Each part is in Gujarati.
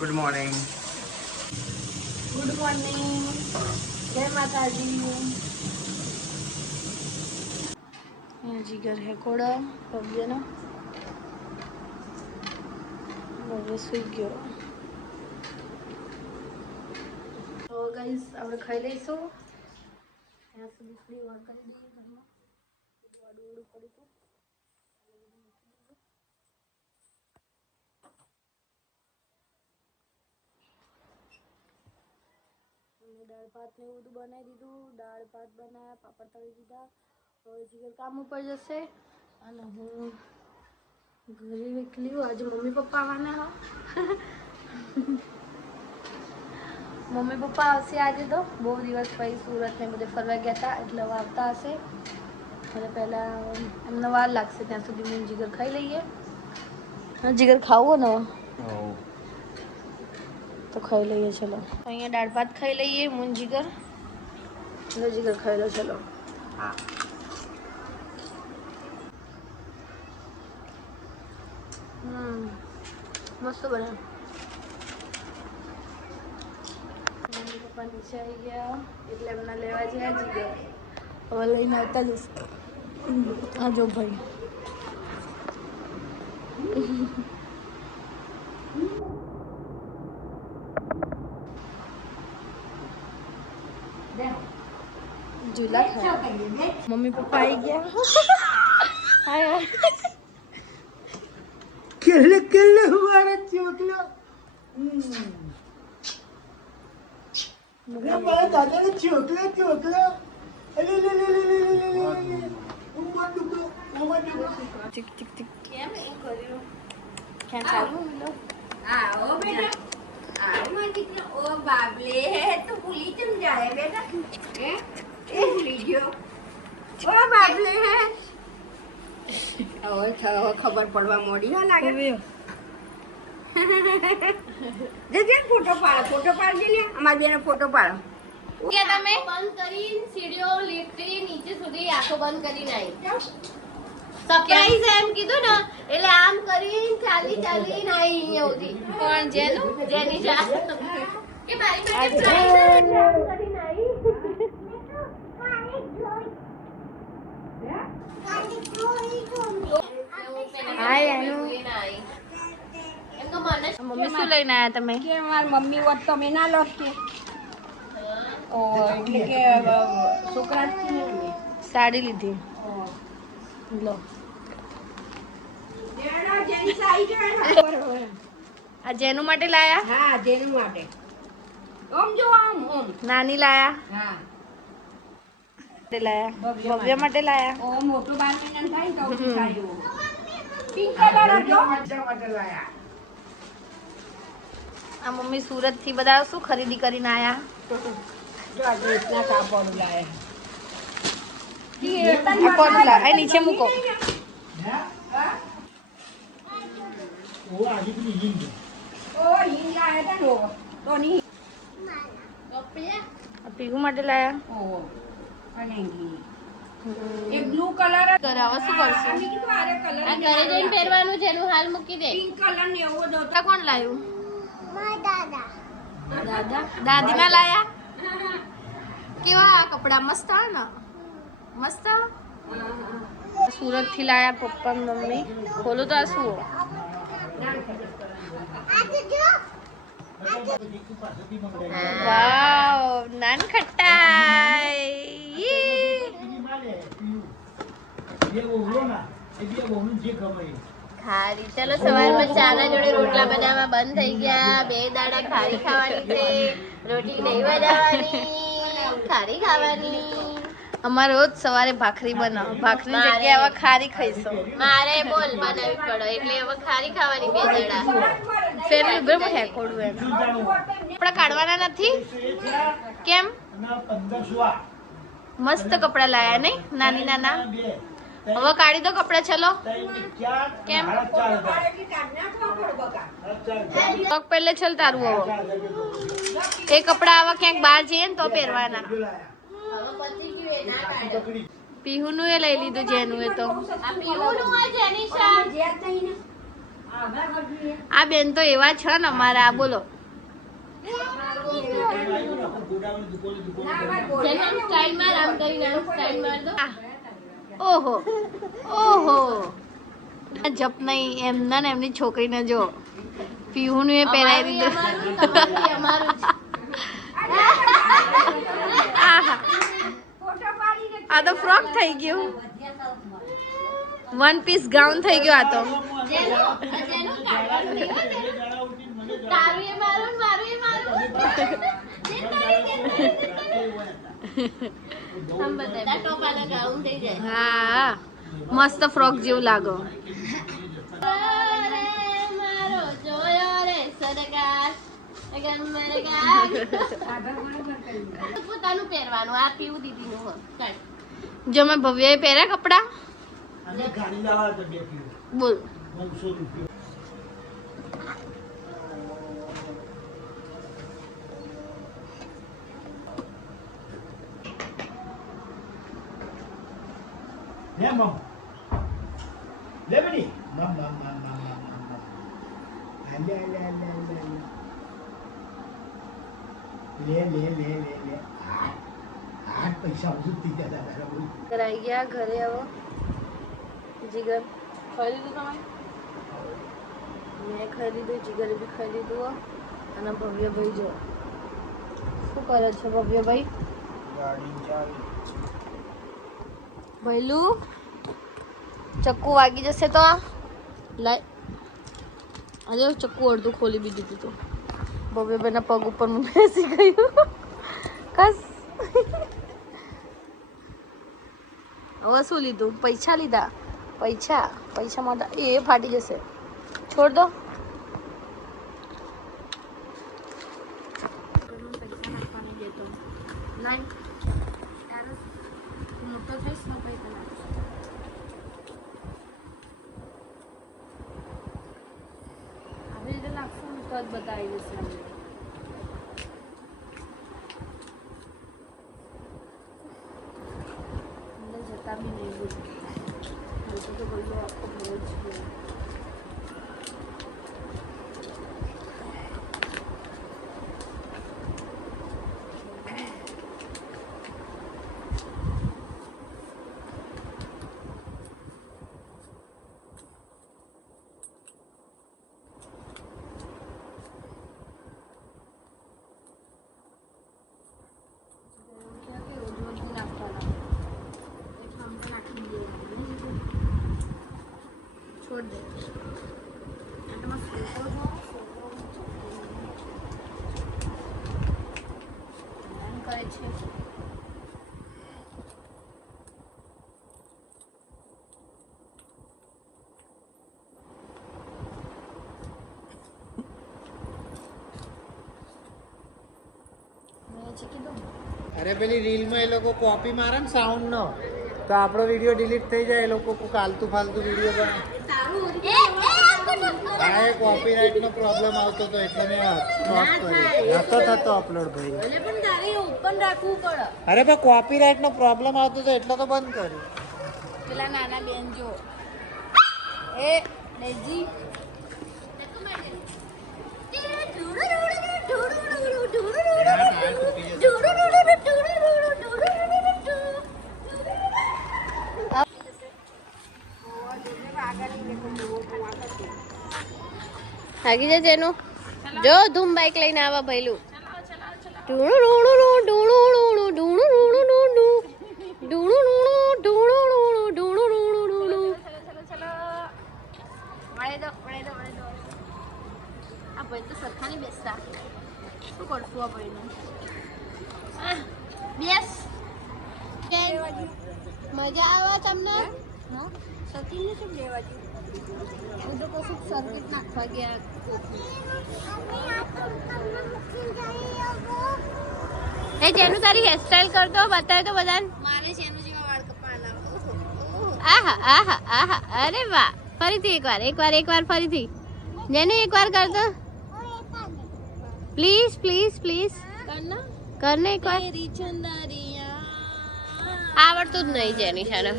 Good morning. Good morning. જય માતાજી. જીગર હે કોડા ભવ્યનો ભવ્ય સુઈ ગયો. તો ગાઈસ આપણે ખાઈ લઈશું. ત્યાં સુધી ફ્રી વાર કરી દઈએ ઘરમાં. આડું પડી હતું. દાળ ભાત ને બધું બનાવી દીધું. દાળ ભાત બનાવ્યા, પાપડ તળી દીધા. હવે જીગર કામ ઉપર જશે અને હું ઘરે એકલી હું. આજે મમ્મી પપ્પા આવવાના હા. મમ્મી પપ્પા આવશે આજે. તો બહુ દિવસ પછી સુરત ને બધે ફરવા ગયા હતા એટલે હવે આવતા હશે. અને પહેલાં એમને વાર લાગશે ત્યાં સુધી હું જીગર ખાઈ લઈએ. જીગર ખાવું ને તો ખાઈ લઈએ. ચલો અહીંયા દાળ ભાત ખાઈ લઈએ. મુન જીગર જીગર ખાઈ લો. ચલો હા. મસ્ત બને. મમ્મી પપ્પા નીચે આવી ગયા એટલે એમને લેવા ગયા જીગર. હવે લઈને આવતા જશે. આ જો ભાઈ झूला खा. मम्मी पप्पा आई गया. हाय કેલે કેલે હુઆરા ચોકલો. મારા દાદાને ચોકલો ચોકલો. અલે લે લે લે લે લે લે. ઉમર દુકો टिक टिक टिक. કેમ એ કર્યું? ક્યાં ચાલુ મિલો? आओ बेटा आओ मां कितना ओ बाबले है तो भूली तुम जाए बेटा ए भूली गयो ओ बाबले है और खबर पड़वा मोड़ी ना लागे जे फोटो पाड़ जे ले हमारी बेने फोटो पाड़ो કે તમે બંધ કરી સીડીઓ લિફ્ટથી નીચે સુધી આખો બંધ કરીને આવી. સરપ્રાઈઝ એમ કીધું ને એટલે આમ કરીને ચાલી ચાલીને આવી અહીંયા સુધી. કોણ જેનું? જેની જા કે મારી માટે સરપ્રાઈઝ આમ કરીને આવી. હાય એનું એમ તો મને મમ્મી શું લઈને આયા તમે? કે માર મમ્મી વત તમે ના લો કે ઓ એટલે કે છોકરા સાડી લીધી. લો જેડા જેની સાઈ જાય આ જેનું માટે લાયા? હા જેનું માટે ઓમ જો આમ ઓમ નાની લાયા હા માટે લાયા ભવ્ય માટે લાયા. ઓ મોટો 12 મહિના થાય તો સારી પિંક કલર હતો મજા મજા લાયા. આ મમ્મી સુરત થી બધા શું ખરીદી કરીને આયા? જો આજે ઇતના કાપડ લાયા આ કોણ લાયા? નીચે મૂકો. ઓ આજી પેલી હિંગ. ઓ હિંગ લાયા હતા નો તો ની આ પીગુ માટે લાયા. ઓ અને એક બ્લુ કલર ઘરે હવે શું કરશું? આની કીધું આરે કલર આ ઘરે જઈને પહેરવાનું છે એનું હાલ મૂકી દે. પિંક કલર ને એવો દો આ કોણ લાયું? દાદા દાદી ના લાયા. કેવા આ કપડા મસ્ત આ ને મસ્ત. સુરત થી લાયા પપ્પા મમ્મી. ખોલો તો આ શું? વાવ નાન ખટાઈ. ખારી. ચલો સવારમાં ચાના જોડે રોટલા બનાવવા બંધ થઈ ગયા. 2 દાડા ખારી ખાવાની છે. રોટી નહીં બનાવવાની, ખારી ખાવાની. અમારે રોજ સવારે ભાખરી બનાવો. ભાખરી જગ્યાએ હવે ખારી ખાઈશું. મારે બોલ બનાવવી પડે એટલે હવે ખારી ખાવાની 2 દાડા. ફેરવી બ્રહ્મ હેકોડું એમ. કપડા કાઢવાના નથી કેમ? મસ્ત કપડા લાયા નહીં નાની નાના. હવે કાઢી દો કપડા. ચલો કેમ પગ પહેલે ચલ તારું. હવે એ કપડા આવા ક્યાંક બહાર જઈએ ને તો પહેરવાના. પીહુ નું એ લઈ લીધું જેનું એ તો. આ બેન તો એવા છે ને અમારા, બોલો સ્ટાઇલ માર, આમ કરીને સ્ટાઇલ માર દો. ઓહો ઓહો, જપ નહીં એમના ને એમની છોકરીને જો પીવું એ પહેરાવી દીધું. આ તો ફ્રોક થઈ ગયું, વન પીસ ગાઉન થઈ ગયું આ તો. હા મસ્ત ફ્રોક જેવું લાગો. પોતાનું પહેરવાનું, આ પીવું દીદી નું. જો મેં ભવ્ય પહેર્યા કપડા, બોલ લે મમ લે બની મમ મમ મમ મમ લે લે લે લે લે આ પૈસા બધું થઈ ગયા બરાબર. આવી ગયા ઘરે. આવો જીગર ખાઈ લીધું તમે? મેં ખાઈ લીધું, જીગરે બી ખાઈ લીધું. અને ભવ્યભાઈ જો શું કરે છે ભવ્યભાઈ? ભૈલું ચક્કુ વાગી જશે તો લાય. આજે ચક્કુ અડધું ખોલી બી દીધું હતું. ભવ્યભાઈના પગ ઉપર હું બેસી ગયું. કસ હવે શું લીધું? પૈસા લીધા. પૈસા માટે એ ફાટી જશે. છોડ દો. મોટો થઈશ ને પૈસા આવી રીતે લાગશે ને તો જ બતાવી દેશે. અંદર જતા બી નહીં બોલું તો બોલો આખો ભરો જ છે. છોડ દે. આટલું કરે છે. અરે પેલી રીલમાં એ લોકો કોપી મારે ને સાઉન્ડ નો, તો આપણો વિડીયો ડિલીટ થઈ જાય. એ લોકો આલતુ ફાલતુ વિડીયો બનાવે. આ એક કોપીરાઇટ નો પ્રોબ્લેમ આવતો હતો એટલે મેં સ્ટોપ કર્યો. નતો થતો અપલોડ ભાઈ. પણ તારે ઓપન રાખવું પડે. અરે પણ કોપીરાઇટ નો પ્રોબ્લેમ આવતો હતો એટલે તો બંધ કર્યું. પેલા નાના બેન જો એ લેજી થાકી જશે એનું. જો ધૂમ બાઈક લઈને આવા ભૈલું. આ ભાઈ તો સરખા નહીં બેસતા. શું કરશું આ ભાઈનું? બેસ. મજા આવે તમને? સતીને શું લેવા જવું? હું તો કશું સર્કિટ નાખવા ગયા. એ જેનું તારી હેરસ્ટાઈલ કરતો બતાવે તો બધાને. મારે જેનું જેવા વાળ કપાળા. આહા આહા આહા, અરે વાહ. ફરીથી એકવાર ફરીથી. જેનું એકવાર કરતો પ્લીઝ પ્લીઝ પ્લીઝ કરને એકવાર. આવડતું જ નહીં જેની સારા.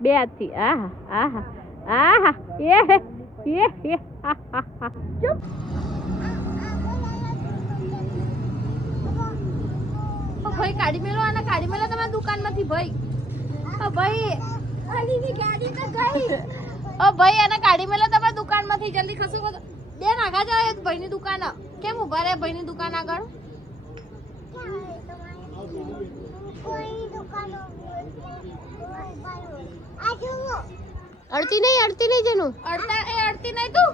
બે હાથથી આહા આહા આહા એ ચૂપ ભાઈ કાઢી મેલો આના કાઢી મેલો તમારી દુકાનમાંથી ભાઈ ભાઈ અલીની ગાડી તો ગઈ. ભાઈ આના કાઢી મેલો તમારી દુકાનમાંથી જલ્દી ખસો બેન આગળ જાવ ભાઈની દુકાન કેમ ઉભા રહે ભાઈની દુકાન આગળ અડતી નહીં જેનું અડતી નહીં તું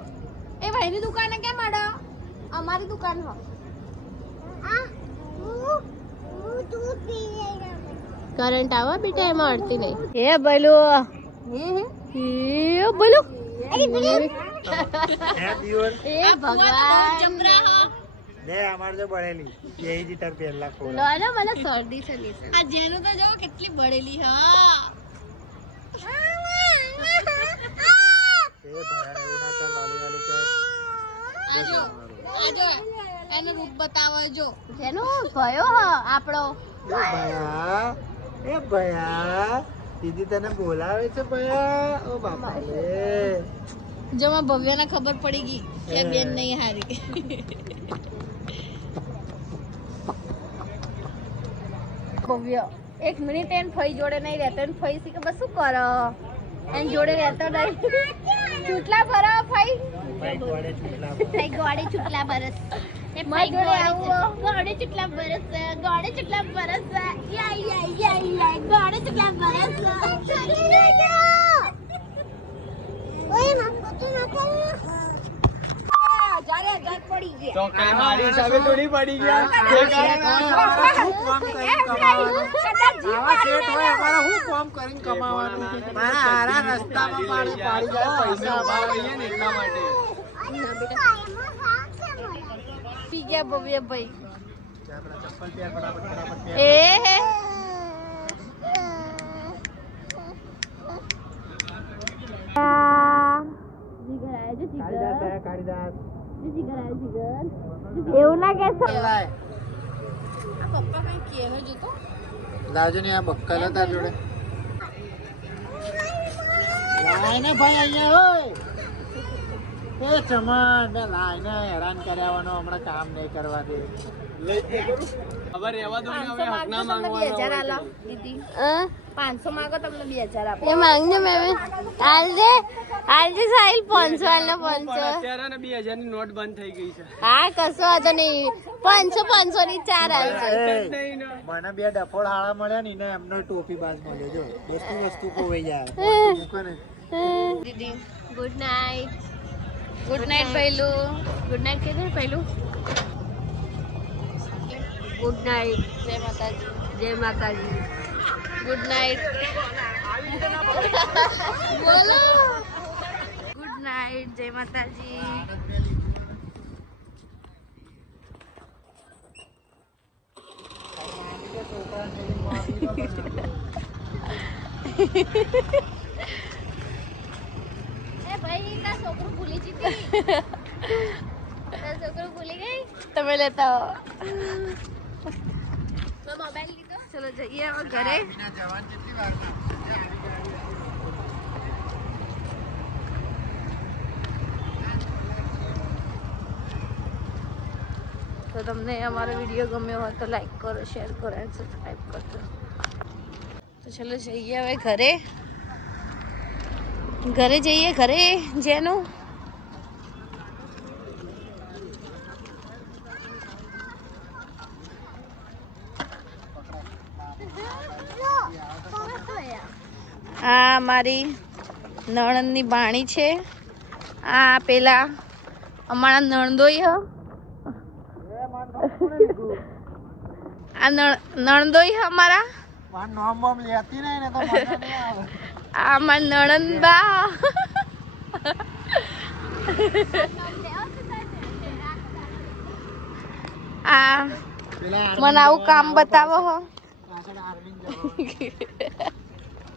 એ ભાઈની દુકાને કેમ અડ અમારી દુકાન હો કરંટ આવા બેટા એમાં અડતી નહીં હે બોલો બોલો એ ભગવાન ને અમાર જો બળેલી એ જીટર પહેલા ખોલ લો ને મને શરદી છે લીસે આ જેનું તો જો કેટલી બળેલી હા એ ભયા એવું ના કર વાલી કર આજો એનો રૂપ બતાવો જો જેનો ભયો હ આપણો એ ભયા દીદી તને બોલાવે છે ભયા ઓ બાપા રે જો માં ભવ્યને ખબર પડી ગઈ કે બેન નહીં હારી ભવ્ય એક મિનિટ એન ફઈ જોડે નહીં રહેતો એન ફઈ સી કે બસ શું કરો એન જોડે રહેતો નહીં ચૂટલા ભરો ફઈ ગોડે ચૂટલા બરસ એ ફઈ જોડે આવો ગોડે ચૂટલા બરસ ગોડે ચૂટલા બરસ યા ગોડે ચૂટલા બરસ ઓય માં પોતું ના કર જારે જાત પડી ગયા તો કઈ મારી હિસાબે થોડી પડી ગયા હું કામ કરીને કમાવાનું મારા હારા રસ્તામાં પાડી જાય પૈસા ભાઈ ને એટલા માટે પી ગયા ભવ્ય ભાઈ ચપ્પલ પહેર ફટાફટ એ હે એવું ના કેસો પપ્પા કઈ કેનો જોતો લાવજો ને આ બક્કલ હતા જોડે લાય ને ભાઈ અહીંયા હોય એ ચમન બે લાય ને હેરાન કર્યાવાનો હમણાં કામ નહીં કરવા દે ખબર રહેવા દો ને હવે હક ના માંગવાનો 2000 આલો દીદી 500 માંગો તમને 2000 આપો એ માંગજો મેમે આલજે સાહિલ 500 આલો 500 અત્યારે ને 2000 ની નોટ બંધ થઈ ગઈ છે હા કશો વાંધો નહીં 500 ની 4 આલજો મને બે ડફોળ હાળા મળ્યા ને એને એમનો ટોપી બાજ મળ્યો જો વસ્તુ ખોવાઈ જાય મૂકો ને દીદી ગુડ નાઈટ પહેલું ગુડ નાઈટ કે દે પહેલું ગુડ નાઈટ જય માતાજી ગુડ નાઈટ બોલો ગુડ નાઈટ જય માતાજી એ ભાઈ કા છોકરું ભૂલી જીતી છોકરું ભૂલી ગઈ તમે લેતા હો મોબાઈલ લીધો ચલો જઈએ હવે ઘરે જવાન કેટલી વારમાં તો તમને અમારો વિડીયો ગમ્યો હોય તો લાઈક કરો શેર કરો એન્ડ સબસ્ક્રાઈબ કરજો તો ચલો જઈએ હવે ઘરે જઈએ ઘરે જેનું આ મારી નણંદની બાણી છે આ પેલા અમારા નણદોઈ હ આ નણદોઈ અમારા નામ બામ લેતી નહીં ને તો મજા નહીં આવે આ મારી નણંદબા આ મને આવું કામ બતાવો હો પાછળ આર્મી જવાનું